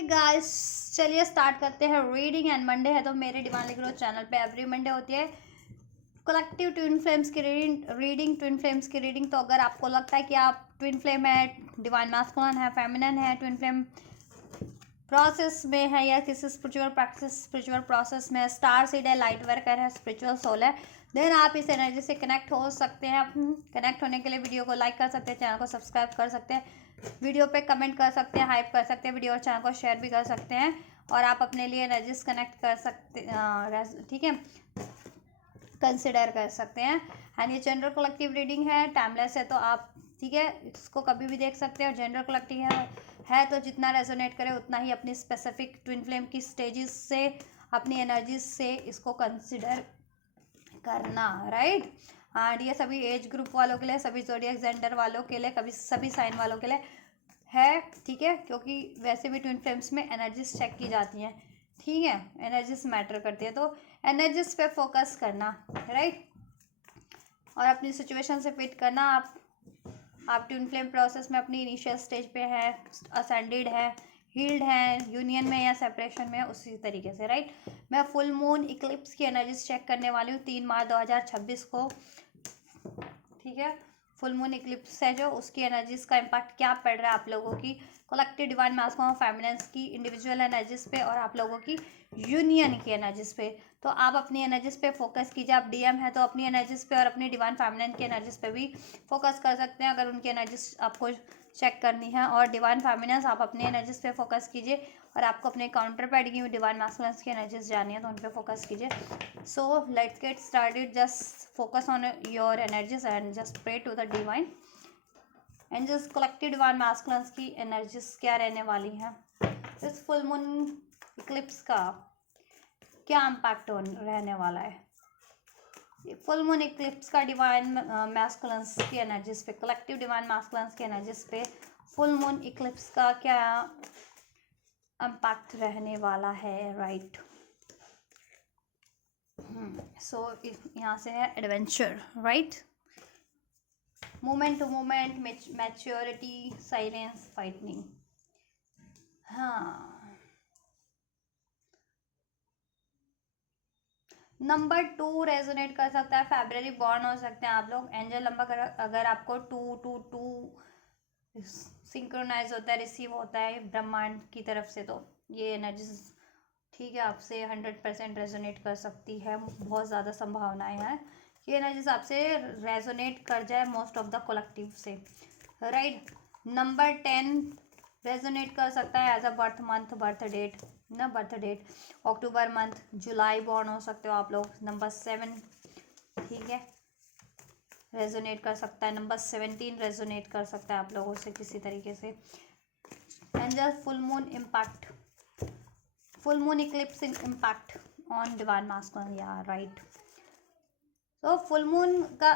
Okay guys, चलिए start करते हैं रीडिंग। एंड मंडे है तो मेरे डिवाइन लिख लो चैनल पे एवरी मंडे होती है कलेक्टिव ट्विन फ्लेम्स की रीडिंग ट्विन फ्लेम्स की रीडिंग। तो अगर आपको लगता है कि आप ट्विन फ्लेम है, डिवाइन मैस्कुलिन है, फेमिनिन है, ट्विन फ्लेम प्रोसेस में है या किसी स्पिरिचुअल प्रैक्टिस स्पिरिचुअल प्रोसेस में, स्टार सीड है, लाइट वर्कर है, स्पिरिचुअल सोल है, देन आप इस एनर्जी से कनेक्ट हो सकते हैं। कनेक्ट होने के लिए वीडियो को लाइक कर सकते हैं, चैनल को सब्सक्राइब कर सकते हैं, वीडियो पे कमेंट कर सकते हैं, हाइप कर सकते हैं वीडियो और चैनल को शेयर भी कर सकते हैं। और आप अपने लिए एनर्जीज कनेक्ट कर सकते, ठीक है, कंसिडर कर सकते हैं। एंड ये जनरल कलेक्टिव रीडिंग है, टाइमलेस है, तो आप ठीक है इसको कभी भी देख सकते हैं। और जनरल कलेक्टिव है तो जितना रेजोनेट करे उतना ही अपनी स्पेसिफिक ट्विन फ्लेम की स्टेजेस से, अपनी एनर्जीज से इसको कंसिडर करना, राइट। एंड ये सभी एज ग्रुप वालों के लिए, सभी ज़ोडिएक जेंडर वालों के लिए, कभी सभी साइन वालों के लिए है, ठीक है, क्योंकि वैसे भी ट्विन फ्लेम्स में एनर्जीज चेक की जाती हैं, ठीक है, एनर्जीज मैटर करती है, तो एनर्जीज पे फोकस करना, राइट, और अपनी सिचुएशन से फिट करना। आप ट्विन फ्लेम प्रोसेस में अपनी इनिशियल स्टेज पे है, असेंडेड है, हील्ड है, यूनियन में या सेपरेशन में, उसी तरीके से, राइट। मैं फुल मून इक्लिप्स की एनर्जीज चेक करने वाली हूँ 3 मार्च 2026 को, ठीक है। फुल मून इक्लिप्स है जो, उसकी एनर्जीज का इम्पैक्ट क्या पड़ रहा है आप लोगों की कलेक्टिव डिवाइन मैस्कुलिन फेमिनिन्स की इंडिविजुअल एनर्जीज पे और आप लोगों की यूनियन की एनर्जीज पे। तो आप अपनी एनर्जीज पे फोकस कीजिए। आप डीएम है तो अपनी एनर्जीज पे और अपनी डिवाइन फेमिनिन की एनर्जीज पे भी फोकस कर सकते हैं अगर उनकी एनर्जीज आपको चेक करनी है। और डिवाइन फेमिनिन्स आप अपनी एनर्जीज पे फोकस कीजिए, और आपको अपने काउंटर पैड की डिवाइन मैस्कुलिन की एनर्जीज जानी है तो उन पर फोकस कीजिए। So let's get started, just focus on your energies and just pray to the divine angels. Collective divine masculine की एनर्जीज क्या रहने वाली हैं इस फुल मून इक्लिप्स का, क्या इम्पैक्ट रहने वाला है फुल मून इक्लिप्स का डिवाइन मैस्कुलिन की एनर्जीज पे, कलेक्टिव डिवाइन मैस्कुलिन की एनर्जीज पे फुल मून इक्लिप्स का क्या इम्पैक्ट रहने वाला है, राइट। सो यहाँ से है adventure, right, moment to moment, maturity, silence, frightening. हाँ, नंबर 2 रेजोनेट कर सकता है, फेब्रवरी बॉर्न हो सकते हैं आप लोग। एंजल नंबर अगर आपको 222 सिंक्रोनाइज होता है, रिसीव होता है ब्रह्मांड की तरफ से, तो ये एनर्जीज ठीक है आपसे 100% रेजोनेट कर सकती है। बहुत ज़्यादा संभावनाएं हैं ये एनर्जीज आपसे रेजोनेट कर जाए मोस्ट ऑफ द कलेक्टिव से, राइट। नंबर 10 रेजोनेट कर सकता है as a birth month, birth date ना, बर्थ डेट अक्टूबर मंथ, जुलाई बॉर्न हो सकते हो आप लोग। नंबर 7 ठीक है रेजोनेट कर सकता है, नंबर 17 रेजोनेट कर सकता है आप लोगों से किसी तरीके से। Angel full moon impact, full moon Eclipse impact on divine masculine, या राइट। तो फुल मून का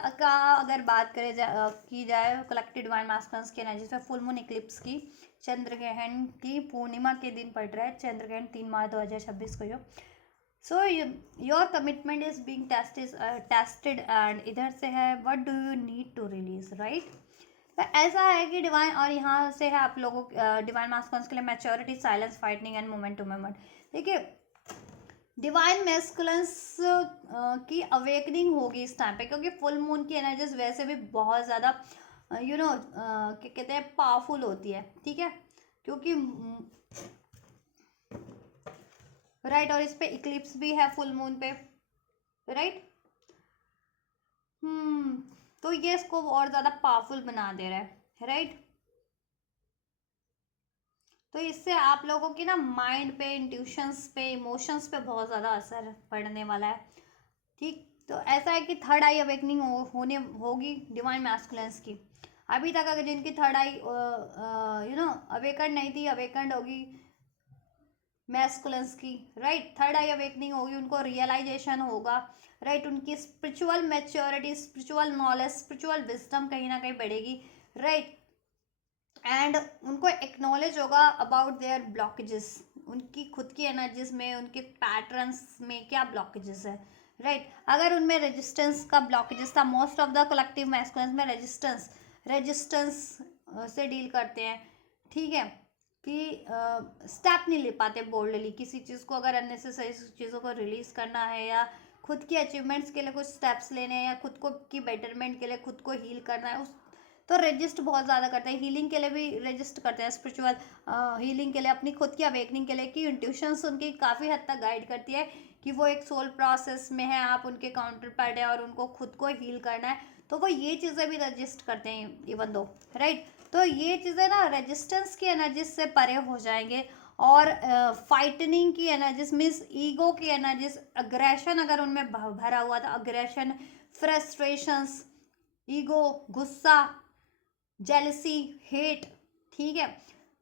अगर बात की जाए कलेक्टिव डिवाइन मैस्कुलिन की एनर्जी पे, फुल मून इक्लिप्स की चंद्र ग्रहण की पूर्णिमा के दिन पड़ रहा है, चंद्र ग्रहण 3 मार्च 2026 को जो। So your commitment is being tested and इधर से है what do you need to release, right. तो ऐसा है कि डिवाइन, और यहाँ से है आप लोगों डिवाइन मैस्कुलिन के लिए maturity, silence, frightening and moment to moment. देखिए डिवाइन मैस्कुलिन्स की अवेकनिंग होगी इस टाइम पे, क्योंकि फुल मून की एनर्जीज वैसे भी बहुत ज़्यादा क्या कहते हैं पावरफुल होती है, ठीक है, क्योंकि राइट, और इस पे इक्लिप्स भी है फुल मून पे, राइट। तो ये इसको और ज़्यादा पावरफुल बना दे रहा है, राइट। तो इससे आप लोगों की ना माइंड पे, इंट्यूशंस पे, इमोशंस पे बहुत ज़्यादा असर पड़ने वाला है, ठीक। तो ऐसा है कि थर्ड आई अवेकनिंग होने होगी डिवाइन मैस्कुलिन्स की। अभी तक अगर जिनकी थर्ड आई अवेकन नहीं थी, अवेकन होगी मैस्कुलिन्स की, राइट। थर्ड आई अवेकनिंग होगी, उनको रियलाइजेशन होगा, राइट। उनकी spiritual maturity, spiritual knowledge, spiritual wisdom कहीं ना कहीं बढ़ेगी, राइट। एंड उनको एक्नॉलेज होगा अबाउट देयर ब्लॉकेजेस, उनकी खुद की एनर्जीज में, उनके पैटर्न्स में क्या ब्लॉकेजेस है, राइट। अगर उनमें रेजिस्टेंस का ब्लॉकेजेस था, most of the collective masculines में रेजिस्टेंस से डील करते हैं, ठीक है। कि स्टेप नहीं ले पाते बोल्डली किसी चीज़ को, अगर अननेसेसरी चीज़ों को रिलीज करना है या खुद की अचीवमेंट्स के लिए कुछ स्टेप्स लेने हैं या खुद को की बेटरमेंट के लिए खुद को हील करना है, उस तो रजिस्ट बहुत ज़्यादा करते हैं। हीलिंग के लिए भी रजिस्ट करते हैं, स्पिरिचुअल हीलिंग के लिए, अपनी खुद की अवेकनिंग के लिए, कि इंट्यूशंस उनकी काफ़ी हद तक गाइड करती है कि वो एक सोल प्रोसेस में है, आप उनके काउंटर पार्ट है और उनको खुद को हील करना है, तो वो ये चीज़ें भी रजिस्ट करते हैं इवन दो, राइट। तो ये चीज़ें ना रेजिस्टेंस की एनर्जी से परे हो जाएंगे, और फाइटनिंग की एनर्जीज मीन्स ईगो की एनर्जीज, अग्रेशन अगर उनमें भरा हुआ था, अग्रेशन, फ्रस्ट्रेशंस, ईगो, गुस्सा, जेलसी, हेट, ठीक है,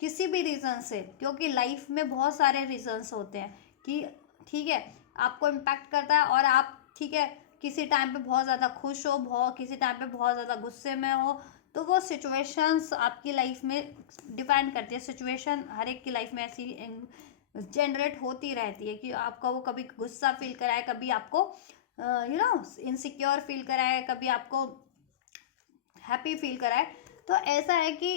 किसी भी रीज़न से, क्योंकि लाइफ में बहुत सारे रीजंस होते हैं कि ठीक है आपको इम्पैक्ट करता है, और आप ठीक है किसी टाइम पे बहुत ज़्यादा खुश हो, बहुत किसी टाइम पे बहुत ज़्यादा गुस्से में हो, तो वो सिचुएशंस आपकी लाइफ में डिपेंड करती है। सिचुएशन हर एक की लाइफ में ऐसी जनरेट होती रहती है कि आपका वो कभी गुस्सा फील कराए, कभी आपको इनसिक्योर फील कराए, कभी आपको हैप्पी फील कराए। तो ऐसा है कि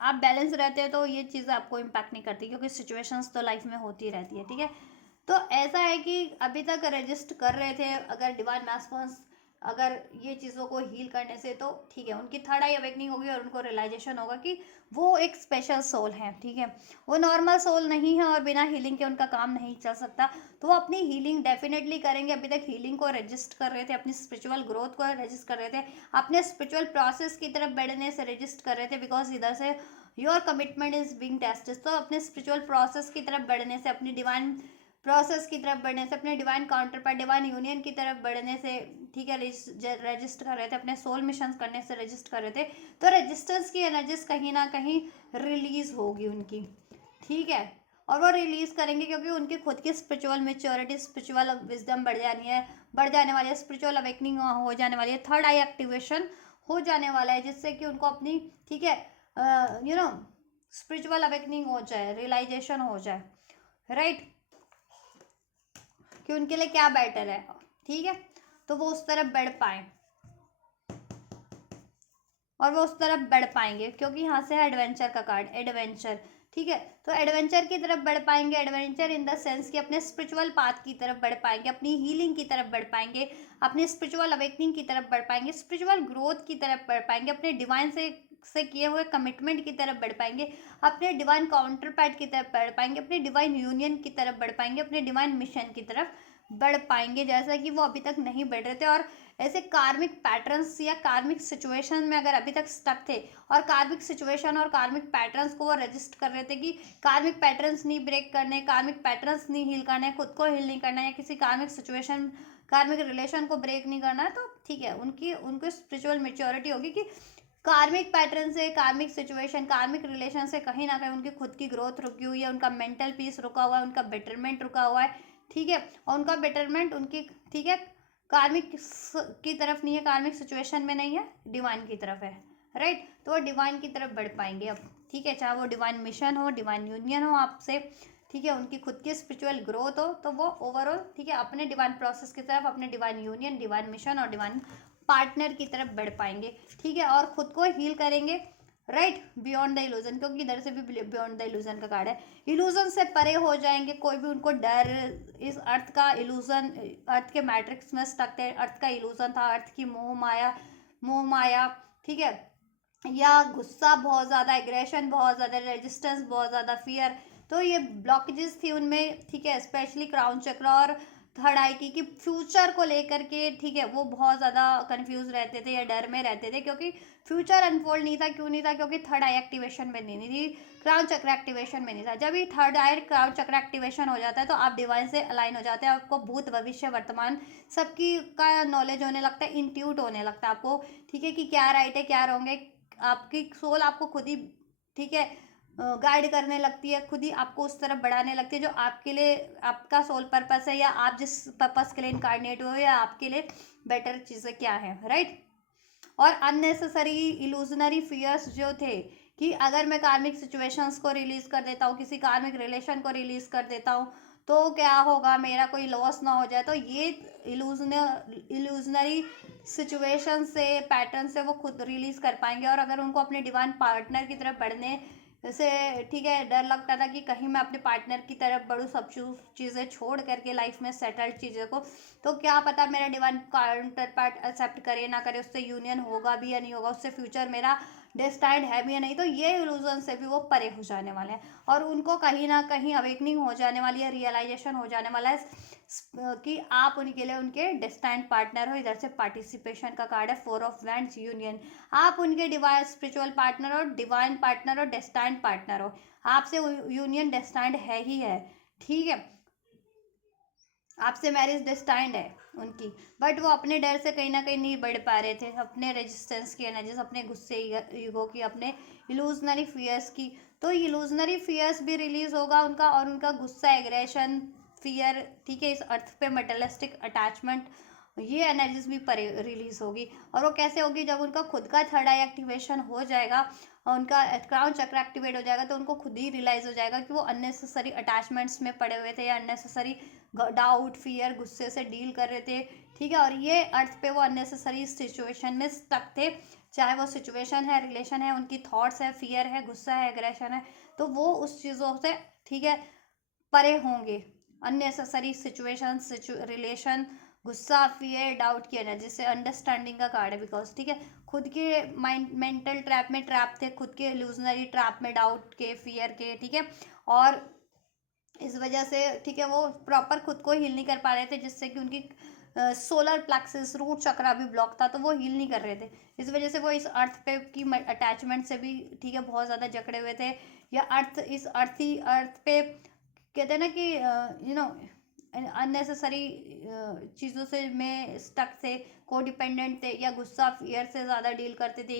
आप बैलेंस रहते हो तो ये चीज़ आपको इम्पैक्ट नहीं करती, क्योंकि सिचुएशंस तो लाइफ में होती रहती है, ठीक है। तो ऐसा है कि अभी तक रजिस्ट कर रहे थे, अगर डिवाइन मैस्पर्स अगर ये चीज़ों को हील करने से, तो ठीक है उनकी थर्ड आई अवेकनिंग होगी और उनको रियलाइजेशन होगा कि वो एक स्पेशल सोल है, ठीक है, वो नॉर्मल सोल नहीं है और बिना हीलिंग के उनका काम नहीं चल सकता। तो वो अपनी हीलिंग डेफिनेटली करेंगे। अभी तक हीलिंग को रजिस्ट कर रहे थे, अपनी स्पिरिचुअल ग्रोथ को रजिस्ट कर रहे थे, अपने स्पिरिचुअल प्रोसेस की तरफ बढ़ने से रजिस्ट कर रहे थे, बिकॉज इधर से your commitment is being tested. तो अपने स्पिरिचुअल प्रोसेस की तरफ बढ़ने से, अपनी डिवाइन प्रोसेस की तरफ बढ़ने से, अपने डिवाइन काउंटर पर डिवाइन यूनियन की तरफ बढ़ने से, ठीक है, रजिस्ट कर रहे थे, अपने सोल मिशन करने से रजिस्ट कर रहे थे। तो रेजिस्टेंस की एनर्जीज कहीं ना कहीं रिलीज होगी उनकी, ठीक है, और वो रिलीज करेंगे क्योंकि उनकी खुद की स्पिरिचुअल मेच्योरिटी, स्पिरिचुअल विजडम बढ़ जानी है, बढ़ जाने वाली है, स्पिरिचुअल अवेकनिंग हो जाने वाली है, थर्ड आई एक्टिवेशन हो जाने वाला है, जिससे कि उनको अपनी ठीक है स्पिरिचुअल अवेकनिंग हो जाए, रियलाइजेशन हो जाए, राइट, कि उनके लिए क्या बेटर है, ठीक है, तो वो उस तरफ बढ़ पाए, और वो उस तरफ बढ़ पाएंगे, क्योंकि यहाँ से है एडवेंचर का कार्ड, एडवेंचर, ठीक है, तो एडवेंचर की तरफ बढ़ पाएंगे। एडवेंचर इन द सेंस कि अपने स्पिरिचुअल पाथ की तरफ बढ़ पाएंगे, अपनी हीलिंग की तरफ बढ़ पाएंगे, अपनी स्पिरिचुअल अवेकनिंग की तरफ बढ़ पाएंगे, स्पिरिचुअल ग्रोथ की तरफ बढ़ पाएंगे, अपने डिवाइन से किए हुए कमिटमेंट की तरफ बढ़ पाएंगे, अपने डिवाइन काउंटर पार्ट की तरफ बढ़ पाएंगे, अपने डिवाइन यूनियन की तरफ बढ़ पाएंगे, अपने डिवाइन मिशन की तरफ बढ़ पाएंगे, जैसा कि वो अभी तक नहीं बढ़ रहे थे। और ऐसे कार्मिक पैटर्न्स या कार्मिक सिचुएशन में अगर अभी तक स्टक थे, और कार्मिक सिचुएशन और कार्मिक पैटर्न्स को वो रजिस्ट कर रहे थे कि कार्मिक पैटर्न्स नहीं ब्रेक करने, कार्मिक पैटर्न्स नहीं हील करने, खुद को हील नहीं करना, या किसी कार्मिक सिचुएशन, कार्मिक रिलेशन को ब्रेक नहीं करना है, तो ठीक है उनको स्पिरिचुअल मेच्योरिटी होगी कि कार्मिक पैटर्न से, कार्मिक सिचुएशन, कार्मिक रिलेशन से कहीं ना कहीं उनकी खुद की ग्रोथ रुकी हुई है, उनका मेंटल पीस रुका हुआ है, उनका बेटरमेंट रुका हुआ है, ठीक है, और उनका बेटरमेंट उनकी ठीक है कार्मिक की तरफ नहीं है, कार्मिक सिचुएशन में नहीं है, डिवाइन की तरफ है, राइट। तो वो डिवाइन की तरफ बढ़ पाएंगे अब, ठीक है, चाहे वो डिवाइन मिशन हो, डिवाइन यूनियन हो आपसे, ठीक है, उनकी खुद की स्पिरिचुअल ग्रोथ हो, तो वो ओवरऑल ठीक है अपने डिवाइन प्रोसेस की तरफ, अपने डिवाइन यूनियन, डिवाइन मिशन और डिवाइन पार्टनर की तरफ बढ़ पाएंगे, ठीक है, और खुद को हील करेंगे, राइट, बियॉन्ड द इल्यूजन, क्योंकि इधर से भी बियॉन्ड द इल्यूजन का कार्ड है, इल्यूजन से परे हो जाएंगे, कोई भी उनको डर, इस अर्थ का इल्यूजन, अर्थ के मैट्रिक्स में स्टक थे, अर्थ का इल्यूजन था, अर्थ की मोह माया, ठीक है, या गुस्सा बहुत ज़्यादा, एग्रेशन बहुत ज़्यादा, रेजिस्टेंस बहुत ज़्यादा, फियर, तो ये ब्लॉकेजेस थी उनमें, ठीक है, स्पेशली क्राउन चक्र और थर्ड आई की, कि फ्यूचर को लेकर के, ठीक है, वो बहुत ज़्यादा कंफ्यूज रहते थे या डर में रहते थे, क्योंकि फ्यूचर अनफोल्ड नहीं था, क्यों नहीं था, क्योंकि थर्ड आई एक्टिवेशन में नहीं थी, क्राउन चक्र एक्टिवेशन में नहीं था। जब ही थर्ड आई क्राउन चक्र एक्टिवेशन हो जाता है तो आप डिवाइन से अलाइन हो जाते हैं, आपको भूत भविष्य वर्तमान सबकी का नॉलेज होने लगता है, इंट्यूट होने लगता है आपको, ठीक है, कि क्या राइट है क्या रॉन्ग है, आपकी सोल आपको खुद ही ठीक है गाइड करने लगती है, खुद ही आपको उस तरफ बढ़ाने लगती है जो आपके लिए आपका सोल पर्पस है, या आप जिस पर्पस के लिए इनकारनेट हुए, या आपके लिए बेटर चीज़ें क्या है, राइट। और अननेसेसरी इल्यूजनरी फियर्स जो थे, कि अगर मैं कार्मिक सिचुएशंस को रिलीज कर देता हूँ, किसी कार्मिक रिलेशन को रिलीज कर देता हूँ, तो क्या होगा, मेरा कोई लॉस ना हो जाए, तो ये इल्यूजनरी सिचुएशन से, पैटर्न से वो खुद रिलीज कर पाएंगे। और अगर उनको अपने डिवाइन पार्टनर की तरफ बढ़ने जैसे ठीक है, डर लगता था कि कहीं मैं अपने पार्टनर की तरफ बढ़ूँ, सब चीज़ें छोड़ करके लाइफ में सेटल्ड चीज़ें को, तो क्या पता मेरा डिवाइन काउंटर पार्ट एक्सेप्ट करे ना करे, उससे यूनियन होगा भी या नहीं होगा, उससे फ्यूचर मेरा डेस्टाइंड है भी या नहीं। तो ये इल्यूजन से भी वो परे हो जाने वाले हैं और उनको कहीं ना कहीं अवेकनिंग हो जाने वाली है, रियलाइजेशन हो जाने वाला है कि आप उनके लिए उनके डेस्टाइंड पार्टनर हो। इधर से पार्टिसिपेशन का कार्ड है, 4 ऑफ वैंड्स, यूनियन। आप उनके डिवाइन स्पिरिचुअल पार्टनर हो, डिवाइन पार्टनर हो, डेस्टाइंड पार्टनर हो, आपसे यूनियन डेस्टाइंड है ही है, ठीक है। आपसे मैरिज डेस्टाइंड है उनकी, बट वो अपने डर से कहीं ना कहीं नहीं बढ़ पा रहे थे, अपने रेजिस्टेंस की एनर्जीज, अपने गुस्से, ईगो की, अपने इल्यूजनरी फियर्स की। तो इल्यूजनरी फियर्स भी रिलीज होगा उनका, और उनका गुस्सा, एग्रेशन, फियर, ठीक है, इस अर्थ पे मटेरियलिस्टिक अटैचमेंट, ये एनर्जीज भी रिलीज होगी। और वो कैसे होगी, जब उनका खुद का थर्ड आई एक्टिवेशन हो जाएगा और उनका क्राउन चक्र एक्टिवेट हो जाएगा, तो उनको खुद ही रियलाइज हो जाएगा कि वो अननेसेसरी अटैचमेंट्स में पड़े हुए थे या अननेसेसरी डाउट, फियर, गुस्से से डील कर रहे थे, ठीक है। और ये अर्थ पे वो अननेसेसरी सिचुएशन में स्टक थे, चाहे वो सिचुएशन है, रिलेशन है, उनकी थॉट्स है, फियर है, गुस्सा है, एग्रेशन है, तो वो उस चीज़ों से, ठीक है, परे होंगे। अननेसेसरी सिचुएशन, रिलेशन, गुस्सा, फियर, डाउट की एनर्जी से। अंडरस्टैंडिंग का कार्ड है, बिकॉज ठीक है, खुद के माइंड मेंटल ट्रैप में ट्रैप थे, खुद के इल्यूजनरी ट्रैप में, डाउट के, फियर के, ठीक है। और इस वजह से, ठीक है, वो प्रॉपर खुद को हील नहीं कर पा रहे थे, जिससे कि उनकी सोलर प्लेक्सिस, रूट चक्रा भी ब्लॉक था, तो वो हील नहीं कर रहे थे। इस वजह से वो इस अर्थ पे की अटैचमेंट से भी, ठीक है, बहुत ज़्यादा जकड़े हुए थे, या इस अर्थ पे कहते हैं ना कि अननेसेसरी चीज़ों से में स्टक थे, को डिपेंडेंट थे, या गुस्सा, फियर से ज़्यादा डील करते थे,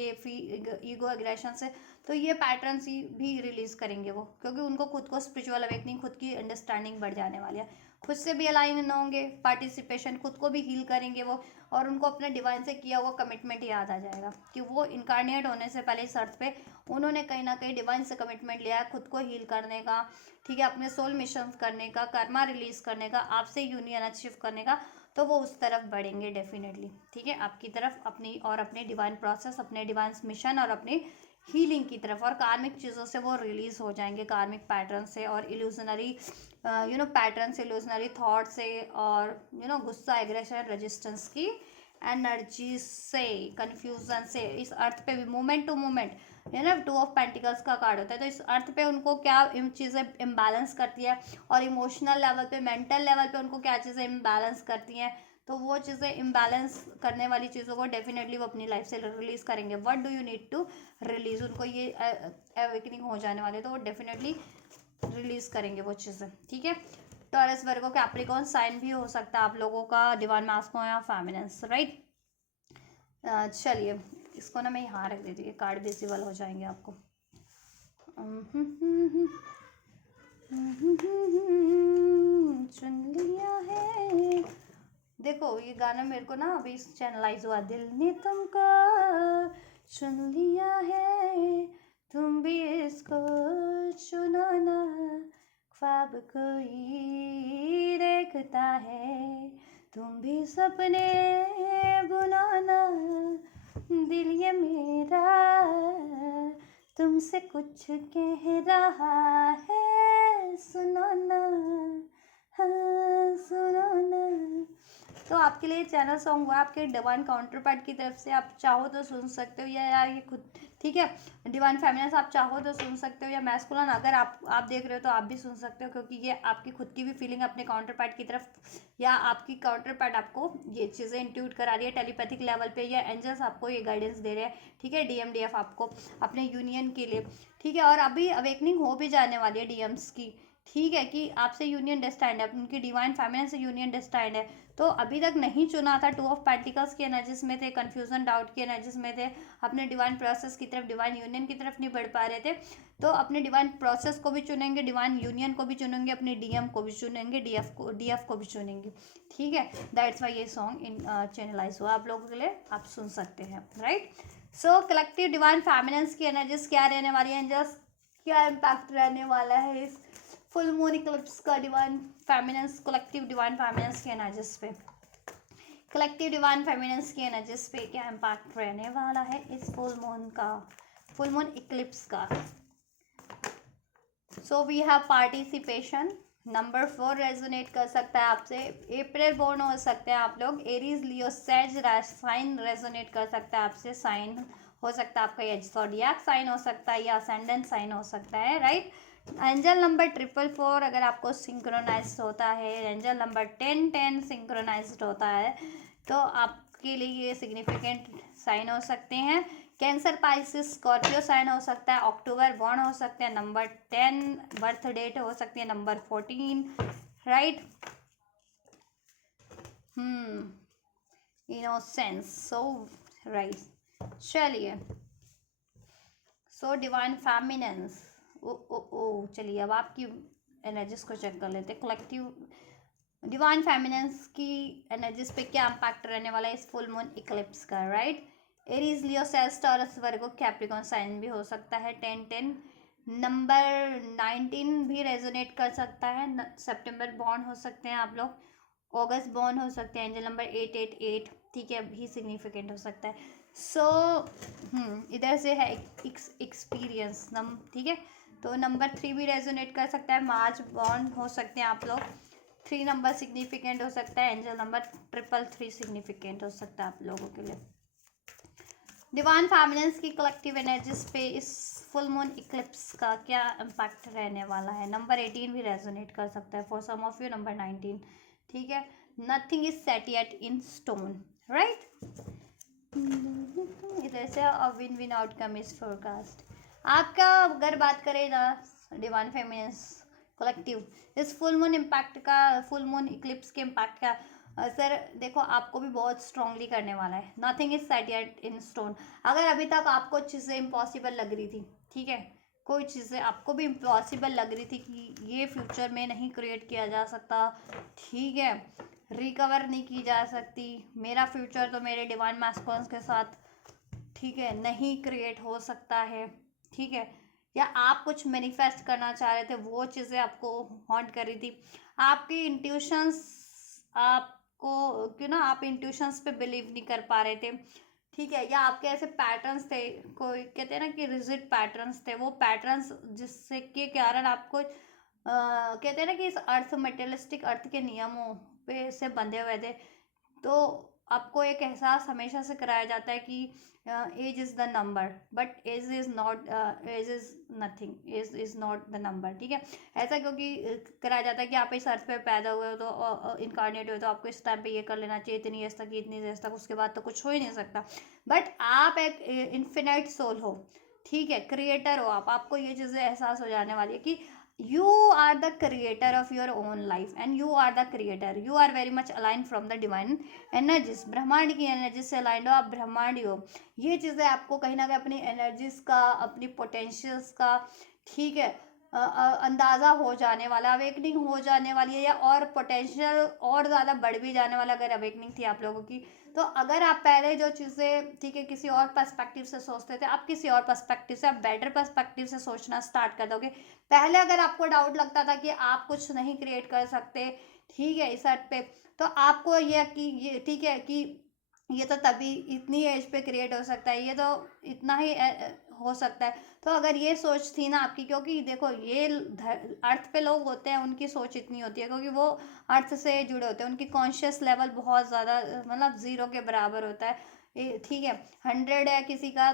ईगो, एग्रेशन से। तो ये पैटर्न्स भी रिलीज करेंगे वो, क्योंकि उनको खुद को स्पिरिचुअल अवेकनिंग, खुद की अंडरस्टैंडिंग बढ़ जाने वाली है, खुद से भी अलाइन होंगे, पार्टिसिपेशन, खुद को भी हील करेंगे वो, और उनको अपने डिवाइन से किया हुआ कमिटमेंट याद आ जाएगा कि वो इनकारनेट होने से पहले इस अर्थ पे उन्होंने कहीं ना कहीं डिवाइन से कमिटमेंट लिया है, खुद को हील करने का, ठीक है, अपने सोल मिशन करने का, कर्मा रिलीज करने का, आपसे यूनियन अचीव करने का। तो वो उस तरफ बढ़ेंगे डेफिनेटली, ठीक है, आपकी तरफ, अपनी और अपने डिवाइन प्रोसेस, अपने डिवाइन मिशन और अपनी हीलिंग की तरफ, और कार्मिक चीज़ों से वो रिलीज हो जाएंगे, कार्मिक पैटर्न से और इल्यूजनरी पैटर्न से, इल्यूजनरी थॉट से, और गुस्सा, एग्रेशन, रेजिस्टेंस की एनर्जी से, कंफ्यूजन से। इस अर्थ पे भी मोमेंट टू मोमेंट, है ना, 2 ऑफ पेंटिकल्स का कार्ड होता है, तो इस अर्थ पे उनको क्या चीज़ें इम्बैलेंस करती है, और इमोशनल लेवल पे, मेंटल लेवल पे उनको क्या चीज़ें इम्बैलेंस करती हैं, तो वो चीज़ें इम्बैलेंस करने वाली चीज़ों को डेफिनेटली वो अपनी लाइफ से रिलीज करेंगे। What do you need to release, उनको ये अवेकनिंग हो जाने वाले, तो वो डेफिनेटली रिलीज करेंगे वो चीज़ें, ठीक है। टॉरस, वर्गो, कैप्रिकॉर्न साइन भी हो सकता है आप लोगों का, डिवाइन मास्को या फेमिनिन्स, राइट। चलिए, इसको ना मैं यहाँ रख देती हूँ, कार्ड विजिबल हो जाएंगे आपको। चुन लिया है, देखो ये गाना मेरे को ना अभी चैनलाइज हुआ, दिल ने तुमको चुन लिया है, तुम भी इसको चुनो ना, ख्वाब कोई देखता है, तुम भी सपने बुनाना, दिल ये मेरा तुमसे कुछ कह रहा है, सुनो ना, हाँ सुनो ना। तो आपके लिए चैनल सॉन्ग हुआ आपके डिवाइन काउंटर पार्ट की तरफ से, आप चाहो तो सुन सकते हो, या यार ये खुद, ठीक है, डिवाइन फेमिनिन्स आप चाहो तो सुन सकते हो, या मैस्कुलिन अगर आप देख रहे हो तो आप भी सुन सकते हो, क्योंकि ये आपकी खुद की भी फीलिंग अपने काउंटर पार्ट की तरफ, या आपकी काउंटर पार्ट आपको ये चीज़ें इंट्यूट करा रही है टेलीपैथिक लेवल पे, या एंजल्स आपको ये गाइडेंस दे रहे हैं, ठीक है, DMDF आपको अपने यूनियन के लिए, ठीक है। और अभी अवेकनिंग हो भी जाने वाली है DMs की, ठीक है, कि आपसे यूनियन डेस्टाइंड है, उनकी डिवाइन फेमिनिन से यूनियन डेस्टाइंड है। तो अभी तक नहीं चुना था, 2 ऑफ पेंटिकल्स की एनर्जीज में थे, कंफ्यूजन, डाउट की एनर्जीज में थे, अपने डिवाइन प्रोसेस की तरफ, डिवाइन यूनियन की तरफ नहीं बढ़ पा रहे थे, तो अपने डिवाइन प्रोसेस को भी चुनेंगे, डिवाइन यूनियन को भी चुनेंगे, अपने DM को भी चुनेंगे, DF को भी चुनेंगे, ठीक है। दैट्स वाई ये सॉन्ग इन चैनलाइज हुआ आप लोगों के लिए, आप सुन सकते हैं, राइट। सो कलेक्टिव डिवाइन फेमिनिन्स की एनर्जीज क्या रहने वाली है, जस्ट क्या इम्पैक्ट रहने वाला है इस फुल मून इक्लिप्स का divine feminines, collective divine feminines की एनर्जीज पे, कलेक्टिव डिवाइन फेमिनिन्स की एनर्जीज पे क्या इम्पैक्ट रहने वाला है इस फुल मून का, फुल मून इक्लिप्स का, so we have participation. Number 4 resonate कर सकता है आपसे। अप्रैल बोर्न हो सकते हैं आप लोग। एरीज, लियो, सेज साइन रेजोनेट कर सकता है आपसे। साइन हो सकता है आपका ये ज़ोडिएक साइन हो सकता है या असेंडेंट साइन हो सकता है, राइट। एंजल नंबर 444 अगर आपको सिंक्रोनाइज होता है, एंजल नंबर 1010 सिंक्रोनाइज होता है तो आपके लिए ये सिग्निफिकेंट साइन हो सकते हैं। कैंसर, पाइसिस, स्कॉर्पियो साइन हो सकता है। अक्टूबर बॉर्न हो सकते हैं। नंबर 10 बर्थ डेट हो सकती है। Number 14, right. इनोसेंस, सो राइट। चलिए, सो डिवाइन फेमिनेंस। ओ चलिए अब आपकी एनर्जीज को चेक कर लेते हैं। कलेक्टिव डिवाइन फेमिनेंस की एनर्जीज पे क्या इम्पैक्ट रहने वाला है इस फुल मून इक्लिप्स का, राइट। एरीज, लियो, सेज, टॉरस, वर्गो, कैप्रिकॉन साइन भी हो सकता है। 1010 नंबर 19 भी रेजोनेट कर सकता है। सितंबर बॉर्न हो सकते हैं आप लोग। अगस्त बॉर्न हो सकते हैं। एंजल नंबर 888, ठीक है, भी सिग्निफिकेंट हो सकता है। सो इधर से है एक्सपीरियंस ठीक है। तो नंबर 3 भी रेजोनेट कर सकता है। मार्च बॉर्न हो सकते हैं आप लोग। 3 नंबर सिग्निफिकेंट हो सकता है। एंजल नंबर 333 सिग्निफिकेंट हो सकता है आप लोगों के लिए। डिवाइन फेमिनेंस की कलेक्टिव एनर्जीज पे इस फुल मून इक्लिप्स का क्या इम्पैक्ट रहने वाला है। नंबर 18 भी रेजोनेट कर सकता है for some of you. Number 19, ठीक है। Nothing is set yet in stone, right. इधर से a win win outcome is forecast. आपका अगर बात करें ना डिवाइन फेमिनेंस कलेक्टिव इस फुल मून इम्पैक्ट का, फुल मून इक्लिप्स के इम्पैक्ट का सर देखो आपको भी बहुत स्ट्रांगली करने वाला है। Nothing is set yet in stone. अगर अभी तक आपको चीज़ें इम्पॉसिबल लग रही थी, ठीक है, कोई चीज़ें आपको भी इम्पॉसिबल लग रही थी कि ये फ्यूचर में नहीं क्रिएट किया जा सकता, ठीक है, रिकवर नहीं की जा सकती, मेरा फ्यूचर तो मेरे डिवाइन मैस्कॉन्स के साथ, ठीक है, नहीं क्रिएट हो सकता है, ठीक है, या आप कुछ मैनिफेस्ट करना चाह रहे थे, वो चीज़ें आपको हॉन्ट कर रही थी, आपकी इंट्यूशंस आपको क्यों ना आप इंट्यूशंस पे बिलीव नहीं कर पा रहे थे, ठीक है, या आपके ऐसे पैटर्न्स थे, कोई कहते हैं ना कि रिजिड पैटर्न्स थे, वो पैटर्न्स जिससे के कारण आपको कहते हैं ना कि इस अर्थ मटेरियलिस्टिक अर्थ के नियमों पे से बंधे हुए थे। तो आपको एक एहसास हमेशा से कराया जाता है कि age is the number, but age is not, age is nothing, age is not the number, ठीक है। ऐसा क्योंकि कराया जाता है कि आप इस अर्थ पे पैदा हुए हो तो इनकारनेट हुए तो आपको इस टाइम पे ये कर लेना चाहिए, इतनी एज तक, इतनी एज तक, उसके बाद तो कुछ हो ही नहीं सकता। बट आप एक इन्फिनाइट सोल हो, ठीक है, क्रिएटर हो आप, आपको ये चीज़ें एहसास हो जाने वाली है कि you are the creator of your own life and you are the creator, you are very much aligned from the divine energies, ब्रह्मांड की एनर्जी से अलाइंड हो, आप ब्रह्मांडी हो। ये चीज़ें आपको कहीं ना कहीं अपनी एनर्जीज का, अपनी पोटेंशियल्स का, ठीक है, अंदाज़ा हो जाने वाला, अवेकनिंग हो जाने वाली है, या और पोटेंशियल और ज़्यादा बढ़ भी जाने वाला अगर अवेकनिंग थी आप लोगों की। तो अगर आप पहले जो चीज़ें, ठीक है, किसी और पर्सपेक्टिव से सोचते थे, आप किसी और पर्सपेक्टिव से, आप बेटर पर्सपेक्टिव से सोचना स्टार्ट कर दोगे। पहले अगर आपको डाउट लगता था कि आप कुछ नहीं क्रिएट कर सकते, ठीक है, इस अर्थ पे, तो आपको ये कि ये ठीक है कि ये तो तभी इतनी एज पे क्रिएट हो सकता है, ये तो इतना ही हो सकता है। तो अगर ये सोच थी ना आपकी, क्योंकि देखो ये अर्थ पे लोग होते हैं, उनकी सोच इतनी होती है क्योंकि वो अर्थ से जुड़े होते हैं, उनकी कॉन्शियस लेवल बहुत ज़्यादा मतलब ज़ीरो के बराबर होता है, ठीक है। 100 है किसी का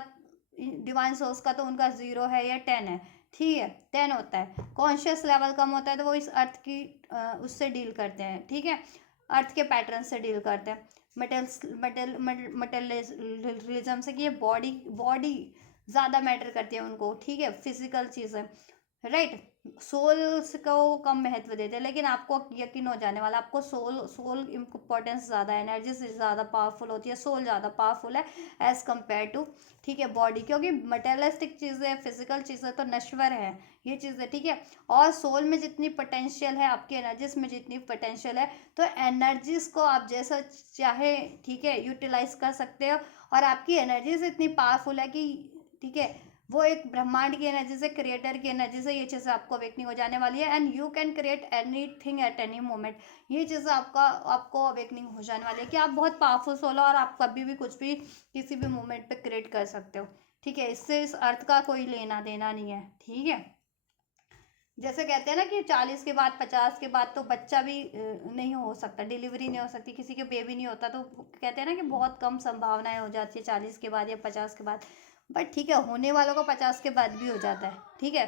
डिवाइन सोर्स का तो उनका 0 है या 10 है, ठीक है, 10 होता है। कॉन्शियस लेवल कम होता है तो वो इस अर्थ की उससे डील करते हैं, ठीक है, अर्थ के पैटर्न से डील करते हैं, मटेरियलिज्म से, कि ये बॉडी बॉडी ज़्यादा मैटर करती है उनको, ठीक है, फिजिकल चीज़ें, राइट। सोल्स को कम महत्व देते हैं, लेकिन आपको यकीन हो जाने वाला, आपको सोल सोल इम्पोर्टेंस ज़्यादा है, एनर्जी से ज़्यादा पावरफुल होती है, सोल ज़्यादा पावरफुल है एज़ कम्पेयर टू, ठीक है, बॉडी, क्योंकि मटेरियलिस्टिक चीज़ें, फिजिकल चीज़ें तो नश्वर है, ये चीज़ें, ठीक है, और सोल में जितनी पोटेंशियल है, आपकी एनर्जीज में जितनी पोटेंशियल है, तो एनर्जीज को आप जैसा चाहे, ठीक है, यूटिलाइज कर सकते हो, और आपकी एनर्जीज इतनी पावरफुल है कि, ठीक है, वो एक ब्रह्मांड की एनर्जी से, क्रिएटर की एनर्जी से ये चीज़ें आपको अवेकनिंग हो जाने वाली है, and you can create anything at any moment. ये चीज़ें आपको अवेकनिंग हो जाने वाली है कि आप बहुत पावरफुल सोल हो और आप कभी भी कुछ भी किसी भी मोमेंट पे क्रिएट कर सकते हो, ठीक है, इससे इस अर्थ का कोई लेना देना नहीं है, ठीक है। जैसे कहते हैं ना कि 40 के बाद 50 के बाद तो बच्चा भी नहीं हो सकता, डिलीवरी नहीं हो सकती, किसी के बेबी नहीं होता, तो कहते हैं ना कि बहुत कम संभावनाएं हो जाती है 40 के बाद या 50 के बाद। बट ठीक है, होने वालों को 50 के बाद भी हो जाता है, ठीक है।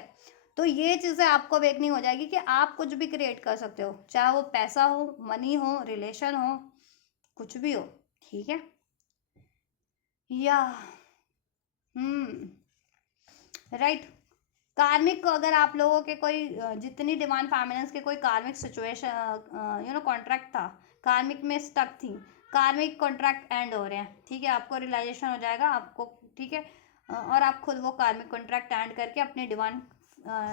तो ये चीज़ें आपको अवेकनिंग हो जाएगी कि आप कुछ भी क्रिएट कर सकते हो, चाहे वो पैसा हो, मनी हो, रिलेशन हो, कुछ भी हो, ठीक है। या राइट। कार्मिक, अगर आप लोगों के कोई जितनी डिवाइन फेमिनिन्स के कोई कार्मिक सिचुएशन कॉन्ट्रैक्ट था, कार्मिक में स्टक थी, कार्मिक कॉन्ट्रैक्ट एंड हो रहे हैं, ठीक है, आपको रियलाइजेशन हो जाएगा आपको, ठीक है। और आप खुद वो कार्मिक कॉन्ट्रैक्ट एंड करके अपने डिवाइन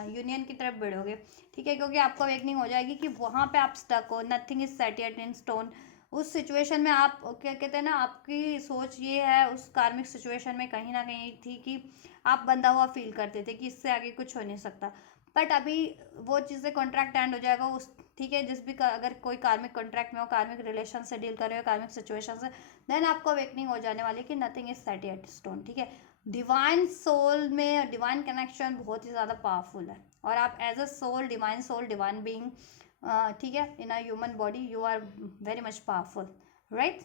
यूनियन की तरफ बढ़ोगे, ठीक है, क्योंकि आपको अवेकनिंग हो जाएगी कि वहाँ पे आप स्टक हो, nothing is set yet in stone. उस सिचुएशन में आप क्या कहते हैं ना, आपकी सोच ये है उस कार्मिक सिचुएशन में कहीं ना कहीं थी कि आप बंधा हुआ फील करते थे कि इससे आगे कुछ हो नहीं सकता। बट अभी वो चीज़ें कॉन्ट्रैक्ट एंड हो जाएगा उस, ठीक है, जिस भी अगर कोई कार्मिक कॉन्ट्रैक्ट में हो, कार्मिक रिलेशन से डील कर रहे हो, कार्मिक सिचुएशन से, देन आपको अवेकनिंग हो जाने वाली कि nothing is set yet stone, ठीक है। डिवाइन सोल में डिवाइन कनेक्शन बहुत ही ज़्यादा पावरफुल है, और आप as a soul, divine being, ठीक है, in a human body you are very much powerful, right.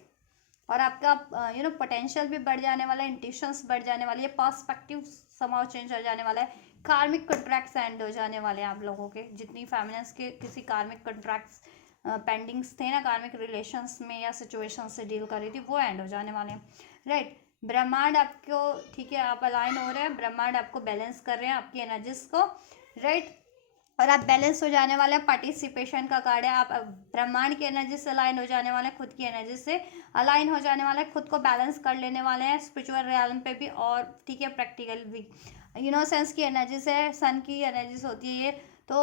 और आपका पोटेंशियल भी बढ़ जाने वाला है, इंट्यूशंस बढ़ जाने वाली है, पर्सपेक्टिव समाव चेंज हो जाने वाला है, कार्मिक कॉन्ट्रैक्ट्स एंड हो जाने वाले हैं आप लोगों के, जितनी फेमिनिन्स के किसी कार्मिक कॉन्ट्रैक्ट्स पेंडिंग्स थे ना, कार्मिक रिलेशंस में या सिचुएशन से डील कर रही थी, वो एंड हो जाने वाले हैं, राइट। ब्रह्मांड आपको, ठीक है, आप अलाइन हो रहे हैं, ब्रह्मांड आपको बैलेंस कर रहे हैं आपकी एनर्जीज को, राइट। और आप बैलेंस हो जाने वाले हैं, पार्टिसिपेशन का कार्ड है, आप ब्रह्मांड की एनर्जी से अलाइन हो जाने वाले हैं, खुद की एनर्जी से अलाइन हो जाने वाले हैं, खुद को बैलेंस कर लेने वाले हैं स्पिरिचुअल रियल्म पे भी, और ठीक है, प्रैक्टिकल भी। इनोसेंस की एनर्जी से, सन की एनर्जी से होती है ये, तो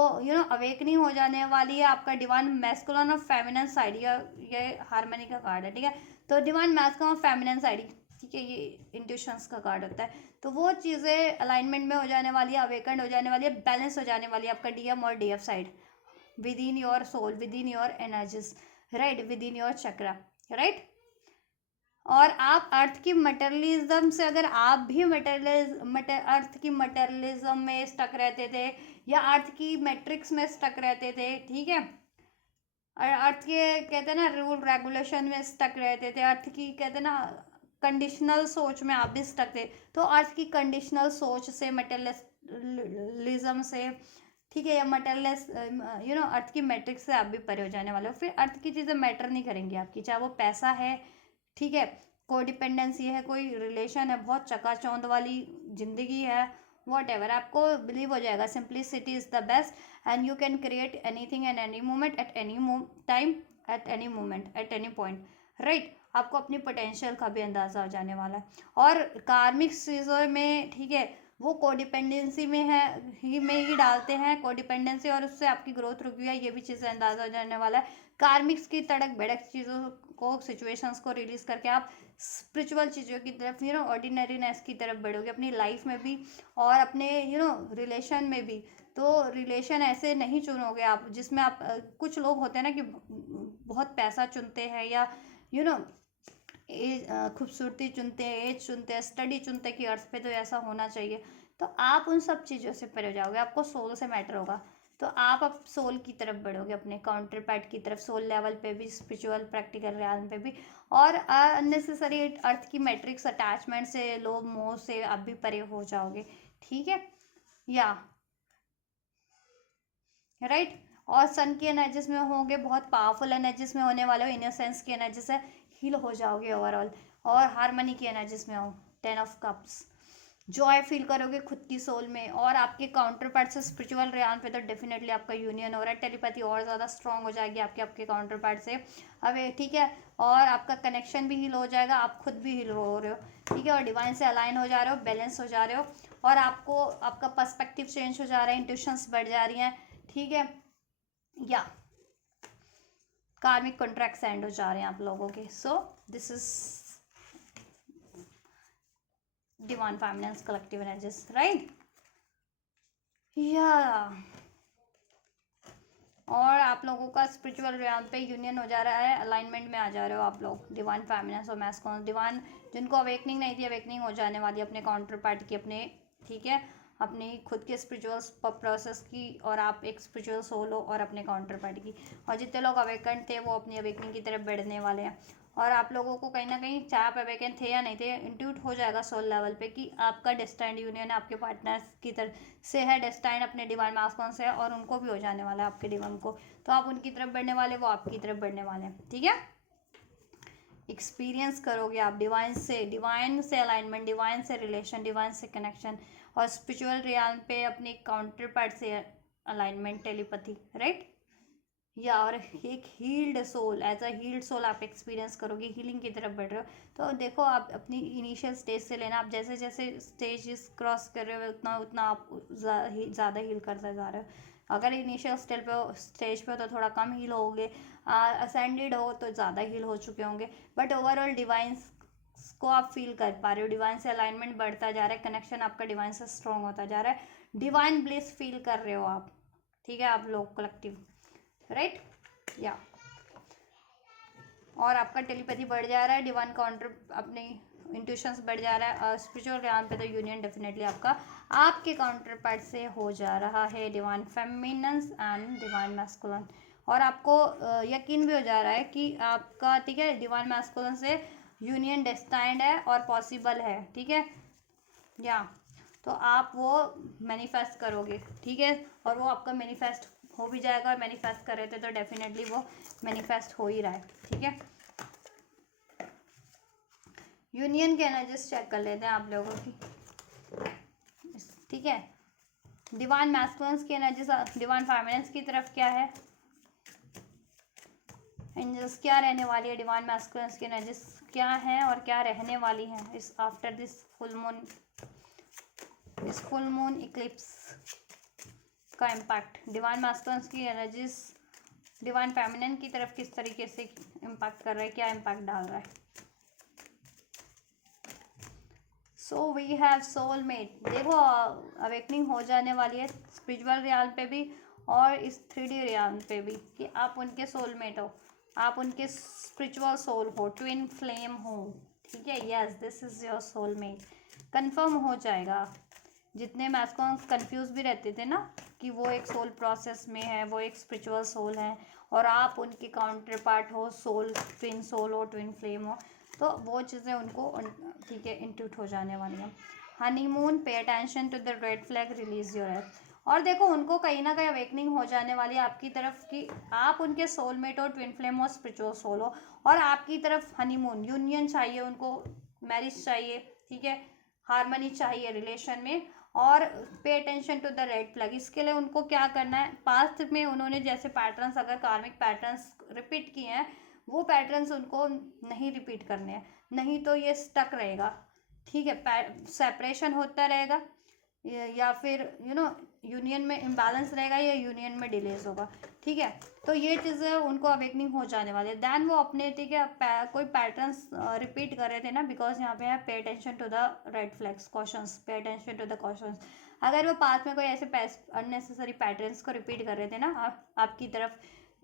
अवेकनिंग हो जाने वाली है आपका डिवाइन मैस्कुलिन और फेमिनिन साइड, ये हार्मनी का कार्ड है, ठीक है। तो डिवाइन मैस्कुलिन और फेमिनिन साइड, ठीक है, ये इंट्यूशंस का कार्ड होता है। तो वो चीज़ें अलाइनमेंट में हो जाने वाली है, अवेकन हो जाने वाली है, बैलेंस हो जाने वाली है आपका डीएम और DF side, within your soul, within your energies, right, within your chakra, right. और आप अर्थ की मटेरियलिज्म से, अगर आप भी अर्थ की मटेरियलिज्म में स्टक रहते थे, या अर्थ की मैट्रिक्स में स्टक रहते थे, ठीक है, और अर्थ के कहते हैं ना रूल रेगुलेशन में स्टक रहते थे, अर्थ की कहते हैं ना कंडीशनल सोच में आप भी स्टक थे, तो अर्थ की कंडीशनल सोच से, मटेरियलिज्म से, ठीक है, या मटेरियलिस्ट अर्थ की मैट्रिक्स से आप भी परे हो जाने वाले हो। फिर अर्थ की चीज़ें मैटर नहीं करेंगी आपकी, चाहे वो पैसा है, ठीक है, कोई डिपेंडेंसी है, कोई रिलेशन है, बहुत चकाचौंध वाली जिंदगी है, वॉट एवर, आपको बिलीव हो जाएगा simplicity is the best and you can create anything and any moment at any time, at any moment, at any point, right. आपको अपनी पोटेंशियल का भी अंदाजा हो जाने वाला है। और कार्मिक चीज़ों में, ठीक है, वो कोडिपेंडेंसी में है, ही डालते हैं कोडिपेंडेंसी, और उससे आपकी ग्रोथ रुकी है, ये भी चीज़ें अंदाजा हो जाने वाला है। कार्मिक्स की तड़क भड़क चीज़ों को, सिचुएशंस को रिलीज करके आप स्पिरिचुअल चीज़ों की तरफ, ऑर्डिनरीनेस की तरफ बढ़ोगे अपनी लाइफ में भी, और अपने रिलेशन में भी। तो रिलेशन ऐसे नहीं चुनोगे आप जिसमें आप कुछ लोग होते हैं ना कि बहुत पैसा चुनते हैं, या यू नो खूबसूरती चुनते हैं, एज चुनते हैं, स्टडी चुनते हैं कि अर्थ पे तो ऐसा होना चाहिए। तो आप उन सब चीज़ों से परे हो जाओगे, आपको सोल से मैटर होगा, तो आप अब सोल की तरफ बढ़ोगे, अपने काउंटर पार्ट की तरफ, सोल लेवल पे भी, स्पिरिचुअल प्रैक्टिकल रियल्म पे भी, और अननेसेसरी अर्थ की मैट्रिक्स अटैचमेंट से, लोभ मोह से आप भी परे हो जाओगे, ठीक है, या राइट। और सन की एनर्जीज में होंगे, बहुत पावरफुल एनर्जीज में होने वाले हो, इनोसेंस की एनर्जी से हील हो जाओगे ओवरऑल, और हारमनी की एनर्जीज में हो, 10 ऑफ कप्स, जॉय फील करोगे खुद की सोल में, और आपके काउंटर पार्ट से स्पिरिचुअल रियान पे तो डेफिनेटली आपका यूनियन हो रहा है, टेलीपैथी और ज़्यादा स्ट्रांग हो जाएगी आपके काउंटर पार्ट से, अब ठीक है, और आपका कनेक्शन भी हील हो जाएगा, आप खुद भी हील हो रहे हो, ठीक है, और डिवाइन से अलाइन हो जा रहे हो, बैलेंस हो जा रहे हो, और आपको आपका पर्सपेक्टिव चेंज हो जा रहा है, इंट्यूशंस बढ़ जा रही हैं, ठीक है, या कार्मिक कॉन्ट्रैक्ट्स एंड हो जा रहे हैं आप लोगों के। So this is divine feminines collective energies, right, या और आप लोगों का स्पिरिचुअल रियाम पे यूनियन हो जा रहा है, अलाइनमेंट में आ जा रहे हो आप लोग, डिवाइन फेमिनिन्स और मैस्कुलिन, डिवाइन जिनको अवेकनिंग नहीं थी, अवेकनिंग हो जाने वाली अपने काउंटर पार्ट की, अपने, ठीक है, अपनी खुद के स्पिरिचुअल प्रोसेस की, और आप एक स्पिरिचुअल सोल हो और अपने काउंटर पार्ट की। और जितने लोग अवेकन थे वो अपनी अवेकनिंग की तरफ बढ़ने वाले हैं। और आप लोगों को कहीं ना कहीं, चाहे आप अवेकन थे या नहीं थे, इंट्यूट हो जाएगा सोल लेवल पे कि आपका डेस्टाइंड यूनियन आपके पार्टनर्स की तरफ से है, डेस्टाइंड अपने डिवाइन मास्कुलिन से है, और उनको भी हो जाने वाला है आपके डिवाइन को। तो आप उनकी तरफ बढ़ने वाले, वो आपकी तरफ बढ़ने वाले हैं, ठीक है। एक्सपीरियंस करोगे आप डिवाइन से अलाइनमेंट, डिवाइन से रिलेशन, डिवाइन से कनेक्शन, और स्पिरिचुअल रियाल पे अपने काउंटर पार्ट से अलाइनमेंट, टेलीपैथी, राइट। या और एक healed soul, as a healed soul आप एक्सपीरियंस करोगे, हीलिंग की तरफ बढ़ रहे हो। तो देखो, आप अपनी इनिशियल स्टेज से लेना, आप जैसे जैसे स्टेज क्रॉस कर रहे हो उतना उतना आप ज़्यादा हील करते जा रहे हो। अगर इनिशियल स्टेज पे हो तो थोड़ा कम हील होगे, असेंडेड हो तो ज़्यादा हील हो चुके होंगे, बट ओवरऑल डिवाइंस को आप फील कर पा रहे हो, डिवाइन से अलाइनमेंट बढ़ता जा रहा है, कनेक्शन आपका डिवाइन से स्ट्रॉन्ग होता जा रहा है, डिवाइन ब्लिस फील कर रहे हो आप, ठीक है, आप लोग कलेक्टिव, राइट। या और आपका टेलीपैथी बढ़ जा रहा है, डिवाइन काउंटर अपनी इंट्यूशंस बढ़ जा रहा है, और स्पिरिचुअल रियान पे तो यूनियन डेफिनेटली आपका आपके काउंटर पार्ट से हो जा रहा है, divine feminines and divine masculine. और आपको यकीन भी हो जा रहा है कि आपका, ठीक है, डिवाइन मैस्कुलिन से यूनियन डेस्टाइंड है और पॉसिबल है, ठीक है। या तो आप वो मैनिफेस्ट करोगे, ठीक है, और वो आपका मैनिफेस्ट हो भी जाएगा, और मैनिफेस्ट कर रहे थे तो डेफिनेटली वो मैनिफेस्ट हो ही रहा है, ठीक है। यूनियन के एनर्जीज चेक कर लेते हैं आप लोगों की, ठीक है। डिवाइन मैस्कुलिन्स की एनर्जीज, डिवाइन फेमिनिन्स की तरफ क्या है, एंजल्स क्या रहने वाली है, डिवाइन मैस्कुलिन्स की एनर्जीज क्या है और क्या रहने वाली है इस आफ्टर दिस फुल मून, इस फुल मून इक्लिप्स का इम्पैक्ट। डिवाइन मैस्कुलिन्स की एनर्जीज डिवाइन फेमिनिन की तरफ किस तरीके से इम्पैक्ट कर रहा है, क्या इम्पैक्ट डाल रहा है। सो वी हैव सोलमेट, देखो अवेकनिंग हो जाने वाली है स्पिरिचुअल रियाल पे भी और इस 3D रियाल पे भी, कि आप उनके सोलमेट हो, आप उनके स्पिरिचुअल सोल हो, ट्विन फ्लेम हो, ठीक है। Yes, this is your soulmate, confirm हो जाएगा। जितने मैस्कुलिन्स कंफ्यूज भी रहते थे ना कि वो एक सोल प्रोसेस में है, वो एक स्पिरिचुअल सोल है, और आप उनके काउंटर पार्ट हो, सोल ट्विन सोल हो, ट्विन फ्लेम हो, तो वो चीज़ें उनको, ठीक है, इंट्यूट हो जाने वाली हैं। Honeymoon, pay attention to the red flag, release your act. और देखो, उनको कहीं ना कहीं अवेकनिंग हो जाने वाली है आपकी तरफ कि आप उनके सोलमेट हो, ट्विन फ्लेम हो, स्पिरिचुअल सोल हो, और आपकी तरफ हनीमून यूनियन चाहिए उनको, मैरिज चाहिए, ठीक है, हारमनी चाहिए रिलेशन में, और pay attention to the red flag. इसके लिए उनको क्या करना है, पास्ट में उन्होंने जैसे पैटर्न्स, अगर कार्मिक पैटर्न्स रिपीट किए हैं, वो पैटर्न्स उनको नहीं रिपीट करने हैं, नहीं तो ये स्टक रहेगा, ठीक है, सेपरेशन होता रहेगा, या फिर यूनियन में इम्बैलेंस रहेगा, या यूनियन में डिलेज होगा, ठीक है। तो ये चीज़ें उनको अवेकनिंग हो जाने वाली है, दैन वो अपने, ठीक है, कोई पैटर्न्स रिपीट कर रहे थे ना, बिकॉज यहाँ पे है pay attention to the red flags, cautions, pay attention to the cautions. अगर वो पास में कोई ऐसे अननेसेसरी पैटर्न्स को रिपीट कर रहे थे ना आपकी तरफ,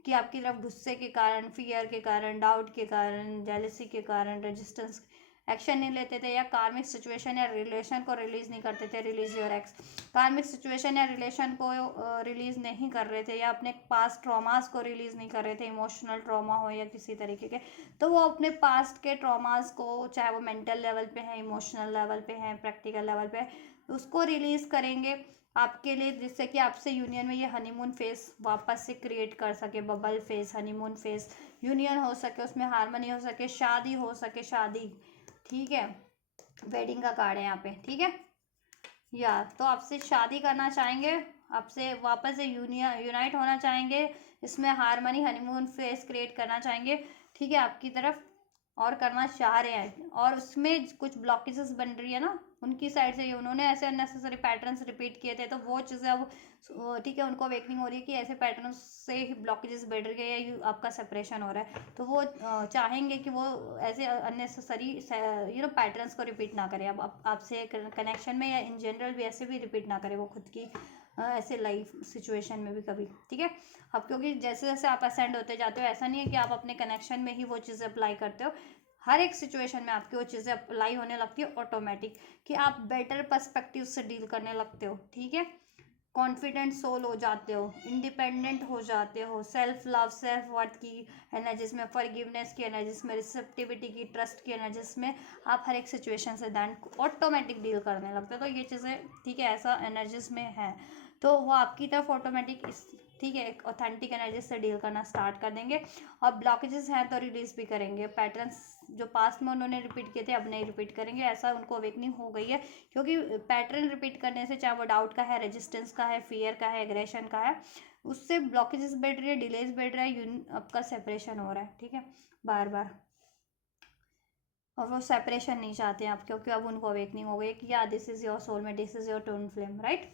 कि आपकी तरफ गुस्से के कारण, फियर के कारण, डाउट के कारण, जेलसी के कारण, रेजिस्टेंस, एक्शन नहीं लेते थे, या कार्मिक सिचुएशन या रिलेशन को रिलीज नहीं करते थे, रिलीज योर एक्स, कार्मिक सिचुएशन या रिलेशन को रिलीज नहीं कर रहे थे, या अपने पास्ट ट्रॉमास को रिलीज नहीं कर रहे थे, इमोशनल ट्रॉमा हो या किसी तरीके के, तो वो अपने पास्ट के ट्रॉमास को, चाहे वो मेंटल लेवल पे है, इमोशनल लेवल पे है, प्रैक्टिकल लेवल पे है, उसको रिलीज करेंगे आपके लिए, जिससे कि आपसे यूनियन में ये हनीमून फेस वापस से क्रिएट कर सके, bubble face, honeymoon face, union हो सके, उसमें हारमनी हो सके, शादी हो सके, शादी, ठीक है, वेडिंग का कार्ड है यहाँ पे, ठीक है। या तो आपसे शादी करना चाहेंगे, आपसे वापस से यूनाइट होना चाहेंगे, इसमें हारमनी, हनीमून फेस क्रिएट करना चाहेंगे, ठीक है, आपकी तरफ, और करना चाह रहे हैं, और उसमें कुछ ब्लॉकेजेस बन रही है ना उनकी साइड से, उन्होंने ऐसे अननेसेसरी पैटर्न्स रिपीट किए थे, तो वो चीज़ें अब, ठीक है, उनको अवेकनिंग हो रही है कि ऐसे पैटर्न से ही ब्लॉकेजेस बढ़ रही है, या आपका सेपरेशन हो रहा है, तो वो चाहेंगे कि वो ऐसे अननेसेसरी पैटर्न्स को रिपीट ना करें, अब आपसे कनेक्शन में या इन जनरल भी ऐसे भी रिपीट ना करें वो खुद की ऐसे लाइफ सिचुएशन में भी कभी, ठीक है। अब क्योंकि जैसे जैसे आप असेंड होते जाते हो, ऐसा नहीं है कि आप अपने कनेक्शन में ही वो चीज़ें अप्लाई करते हो, हर एक सिचुएशन में आपकी वो चीज़ें अप्लाई होने लगती है ऑटोमेटिक, कि आप बेटर पर्सपेक्टिव से डील करने लगते हो, ठीक है। कॉन्फिडेंट सोल हो जाते हो, इंडिपेंडेंट हो जाते हो, सेल्फ लव सेल्फ वर्थ की एनर्जीज में, फॉरगिवनेस की एनर्जीज में, रिसेप्टिविटी की, ट्रस्ट की एनर्जीज में आप हर एक सिचुएशन से दैन ऑटोमेटिक डील करने लगते हो। तो ये चीज़ें ठीक है, ऐसा एनर्जीज में है, तो वो आपकी तरफ ऑटोमेटिक ठीक है एक ऑथेंटिक एनर्जी से डील करना स्टार्ट कर देंगे। और ब्लॉकेजेस हैं तो रिलीज भी करेंगे। पैटर्न्स जो पास्ट में उन्होंने रिपीट किए थे अब नहीं रिपीट करेंगे, ऐसा उनको अवेकनिंग हो गई है। क्योंकि पैटर्न रिपीट करने से, चाहे वो डाउट का है, रेजिस्टेंस का है, फियर का है, एग्रेशन का है, उससे ब्लॉकेजेस बढ़ रही है, डिलेज बढ़ रहा है, आपका सेपरेशन हो रहा है, ठीक है, बार बार। और वो सेपरेशन नहीं चाहते हैं आप, क्योंकि अब उनको अवेकनिंग हो गई कि या this is your soulmate, this is your twin flame, right.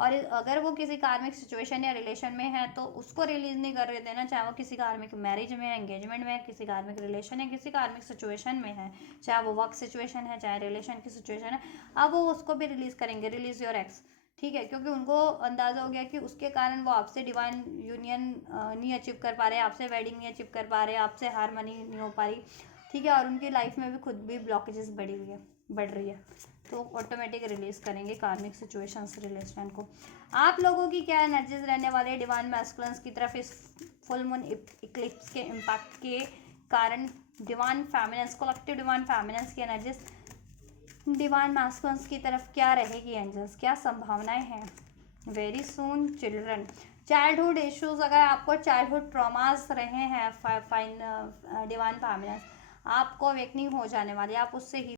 और अगर वो किसी कार्मिक सिचुएशन या रिलेशन में है तो उसको रिलीज नहीं कर रहे थे ना, चाहे वो किसी कार्मिक मैरिज में है, एंगेजमेंट में है, किसी कार्मिक रिलेशन है, किसी कार्मिक सिचुएशन में है, चाहे वो वर्क सिचुएशन है, चाहे रिलेशन की सिचुएशन है, अब वो उसको भी रिलीज करेंगे, रिलीज योर एक्स, ठीक है। क्योंकि उनको अंदाजा हो गया कि उसके कारण वो आपसे डिवाइन यूनियन नहीं अचीव कर पा रहे, आपसे वेडिंग नहीं अचीव कर पा रहे, आपसे हारमनी नहीं हो पा रही, ठीक है। और उनकी लाइफ में भी खुद भी ब्लॉकेजेस बढ़ रही है, तो ऑटोमेटिक रिलीज करेंगे कार्मिक सिचुएशंस रिलेशन को। आप लोगों की क्या एनर्जीज रहने वाले हैं डिवाइन मैस्कुलिन्स की तरफ इस फुल मून इक्लिप्स के इम्पैक्ट के कारण? Divine feminines, collective divine feminines की एनर्जीज डिवाइन मैस्कुलिन्स की तरफ क्या रहेगी एंजल्स, क्या संभावनाएं हैं? Very soon children, childhood issues, अगर आपको चाइल्डहुड ट्रॉमास रहे हैं, फाइन डिवाइन फेमिनिन्स, आपको अवेकनिंग हो जाने वाली है, आप उससे ही